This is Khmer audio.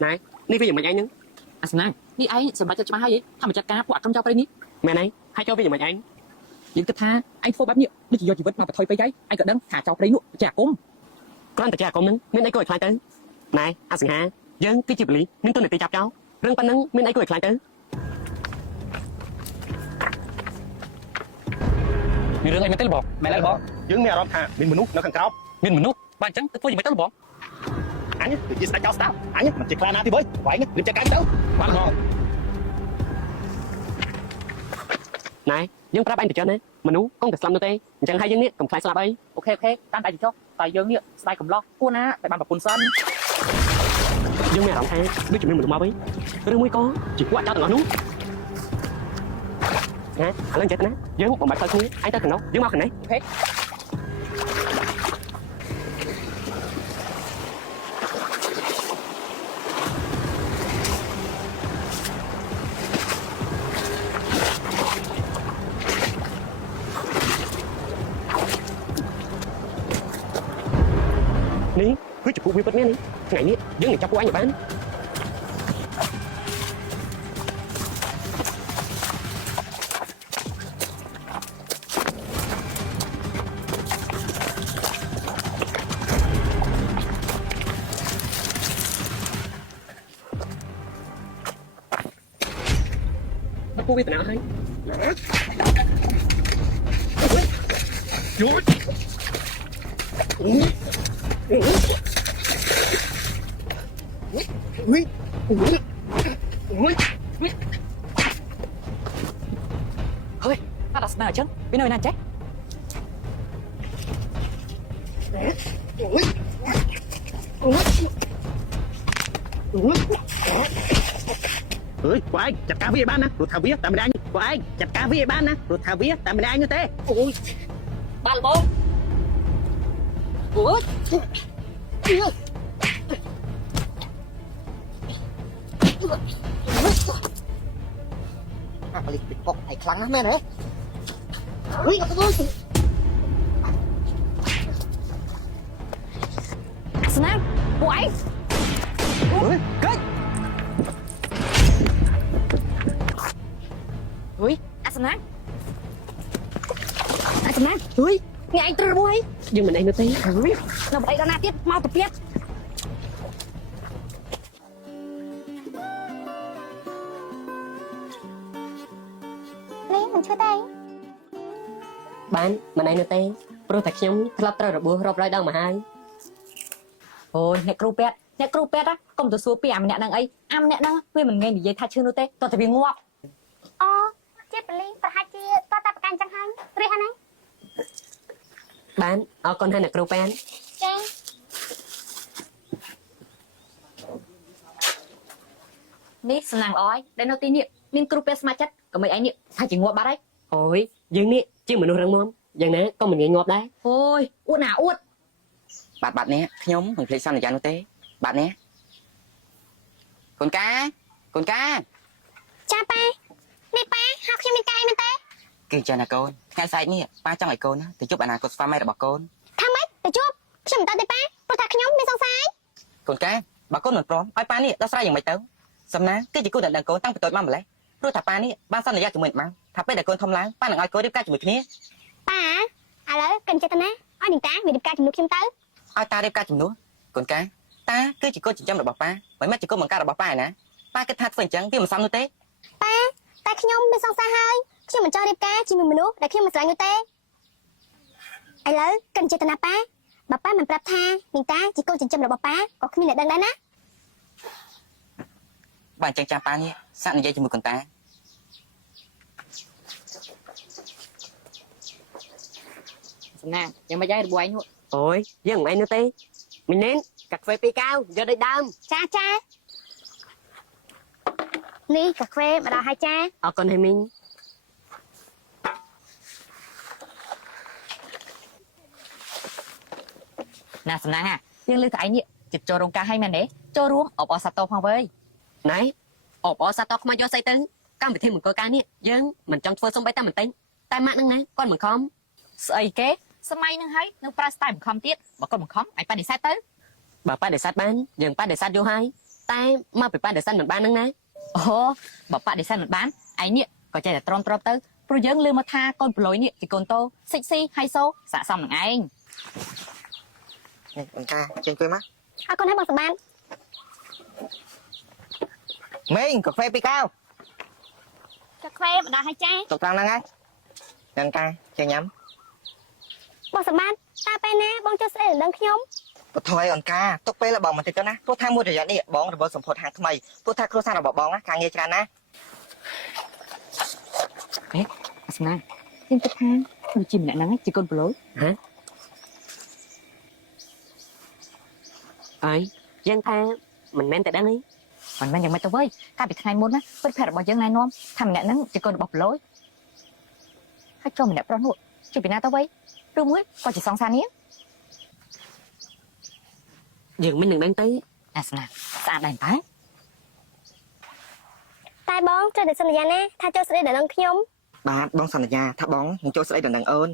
này đi bây giờ mình anh nữa này đi anh sớm nói cho hay vậyทำมาจัดการพวกtrong cho cáiนี้ mẹ này hay cho bây giờ mình anh ยิงกระทาไอ้โฟบับเนี่ยนี่จีโยจีวัดมาปะทอยไปย้ายไอ้กระดังหาเจ้าไปนู่แจกกุ้ม có anh ta cha con nứng nên ai cười khai tới này à sừng hà dân cái chịp lý nhưng tôi đượcตีจับcháu rừng pan nứng nên ai cười khai tới มีเรื่องอะไรไม่ต้องบอกแม่แล้วบอก យើងមានអារម្មណ៍ថាមានមនុស្សនៅខាងក្រោម មានមនុស្សបានចឹងទៅធ្វើយ៉ាងមិនต้องบอก អញគឺជាស្ដេចចោលស្ដាប់អញមិនជាខ្លាណាទី3វាយនេះរៀបចាត់ការទៅបានមក này dân prap anh từ cho nè mà nú con thật làm đâu tê chẳng hay dân nè cầm khai slap ấy โอเคตั้งใจจีโจ้แต่យើងเนี่ยสไตล์កំឡោះគួរណាតែបានប្រពន្ធសិន dân mẹ làm thay biết chuyện mình mau ấy rừng mũi có chỉ qua cháu tầng nó nú nè anh lên chết nè dân một bài thơ thôi anh ta cần đâu dân mau cần này អូខេ ní cứ chụp vui bớt nè ní ngày ní dân này cho cô anh nhập bán bắt cô biết từ nào hayជួយហើយអត់ស្នាអញ្ចឹងពីនៅណាចេះ អើយពួកឯងចាត់ការវាឲ្យបានណាព្រោះថាវាតែម្ដាយពួកឯងចាត់ការវាឲ្យបានណាព្រោះថាវាតែម្ដាយនោះទេ អូយបានបងអូយ ผลิตปิดปกไอ้ครั้งนะแม่เนี่ยเฮ้ยเอาตัวสิ ស្នាពួកឯង អើយកិច្ច អុយអាស្នាអុយងាយឯងត្រូវរបស់ឯង dân mình anh nó tê នៅបដៃដល់ណាទៀតមកទៅទៀត នេះមិនឈឺទេ bán mình anh nó tê pro thật nhóm club tơ rồi bữa rộp lại đâu mà hai អូយអ្នកគ្រូពេទ្យណាកុំទៅសួរពីអាម្នាក់ហ្នឹងអីអាម្នាក់ហ្នឹងវាមិនងាយនិយាយថាឈឺនោះទេតោះតែវាងាប់ អូជាប៉លីប្រហែលជាតតាប្រកាន់ចឹងហើយរះហ្នឹង bán ở con hai là pro pan ចា នេះសំណាងល្អហើយដែលនៅទីនេះមានគ្រូពេទ្យស្ម័គ្រចិត្តក៏មិនឯងនេះថាជាងាប់បាត់ហើយ ôi dân nè chứ mình nuôi răng mom dân nè con mình nghe ngọt đấy អូយអួតណាអួត បាទនេះខ្ញុំមិនភ្លេចសន្យានោះទេបាទនេះកូនកា ចាប៉ានេះប៉ាហៅខ្ញុំមានកាយមែនទេ គឺចាណាកូនថ្ងៃស្អែកនេះប៉ាចង់ឲ្យកូនណាទៅជួបអនាគតស្វាមីរបស់កូន ថាម៉េចទៅជួបខ្ញុំមិនទៅទេប៉ាព្រោះថាខ្ញុំមានសង្ស័យក ូនកាបើកូនមិនព្រមឲ្យប៉ានេះដោះស្រាយយ៉ាងម៉េចទៅសំណាគឺជាគូដណ្ដឹងកូនតាំងពីតូចមកម្លេះព្រោះថាប៉ានេះបានសន្យាជាមួយនឹងម៉ាំថាពេលដែលកូនធំឡើងប៉ានឹងឲ្យកូនរៀបការជាមួយគ្នា ប៉ាឥឡូវកិនចេតនាឲ្យនាងតាមានរៀបការជំនួសខ្ញុំទៅ ឲ្យតារៀបការជំនួសកូនកាតាគឺជាកូនចិញ្ចឹមរបស់ប៉ាមិនមែនជាកូនបង្ការរបស់ប៉ាឯណាប៉ាគិតថាធ្វើអញ្ចឹងវាមិនសមនោះទេ ប៉ាតែខ្ញុំមានសង្ស័យហើយខ្ញុំមិនចង់រៀបការជាមួយមនុស្សដែលខ្ញុំមិនស្រឡាញ់នោះទេឥឡូវកិនចេតនាប៉ាបើប៉ាមិនប្រាប់ថានាងតាជាកូនចិញ្ចឹមរបស់ប៉ាក៏គ្មានអ្នកដឹងដែរណា បាទអញ្ចឹងចាំប៉ានេះសាក់និយាយជាមួយកូនតា សំណាងយ៉ាងមិនដែររបស់ឯងនោះ ôi dân anh nó tê mình nên cà phê pi cao giờ đây đam ចាចានេះកាហ្វេមកដល់ហើយចា ở con hai mình ណាសំណាងយើងលើកតែឯងនេះចិត្តចូលរោងការឲ្យមែនទេចូលរួមអបអរសាទរផងវើយ này ộp ở sao to không ai cho xây tên cam phải thêm một cơ ca nè dân mình trong phơi xong bay ta mình tính tai mạng nè con mình không ស្អីគេសម័យហ្នឹងហើយនៅប្រើស្ទាយបង្ខំទៀតបើគាត់បង្ខំឯងបដិសេធទៅ bà pa để sát bán dừng pa để sát vô hai តែមកពីប៉ាដែលសិនមិនបានហ្នឹងណា អូបើប៉ាដេសានមិនបានឯងនេះក៏ចេះតែទ្រាំទ្របទៅព្រោះយើងលឺមកថាកូនប្លុយនេះជាកូនតូសិចស៊ីហៃសូស័កសមនឹងឯង នេះអង្ការចេញទៅមក អរគុណហើយបងសម្បាន មេងកាហ្វេពីកៅ កាហ្វេម្ដងហើយចា ទុកត្រង់ហ្នឹងហើយអង្ការចេញញ៉ាំ បងសម្បានតើពេលណាបងចុះស្ដីដណ្ដឹងខ្ញុំ ពធយអង្ការទុកពេលបងបន្តិចទៅណាព្រោះថាមួយរយៈនេះបងរវល់សម្ពុតហាងថ្មីព្រោះថាគ្រួសាររបស់បងការងារច្រើនណាស់ អាស្នាខ្ញុំគិតថាដូចជាម្នាក់ហ្នឹងជាកូនប្លុយ អើយយើងថាមិនមែនតែដឹងទេ មិនមែនយ៉ាងម៉េចទៅវិញកាលពីថ្ងៃមុនណាពិតភ័ក្ររបស់យើងណែនាំថាម្នាក់ហ្នឹងជាកូនរបស់ប្លុយហើយចូលម្នាក់ប្រុសនោះជាពីណាទៅវិញឬមួយក៏ជាសង្សារនេះ យើងមិននឹងដឹងទេ អាស្នាស្អាតដែរតែ តែបងចុះតែសន្យាណាថាចុះស្ដីដណ្ដឹងខ្ញុំ បាទបងសន្យាថាបងនឹងចូលស្ដីដណ្ដឹងអូន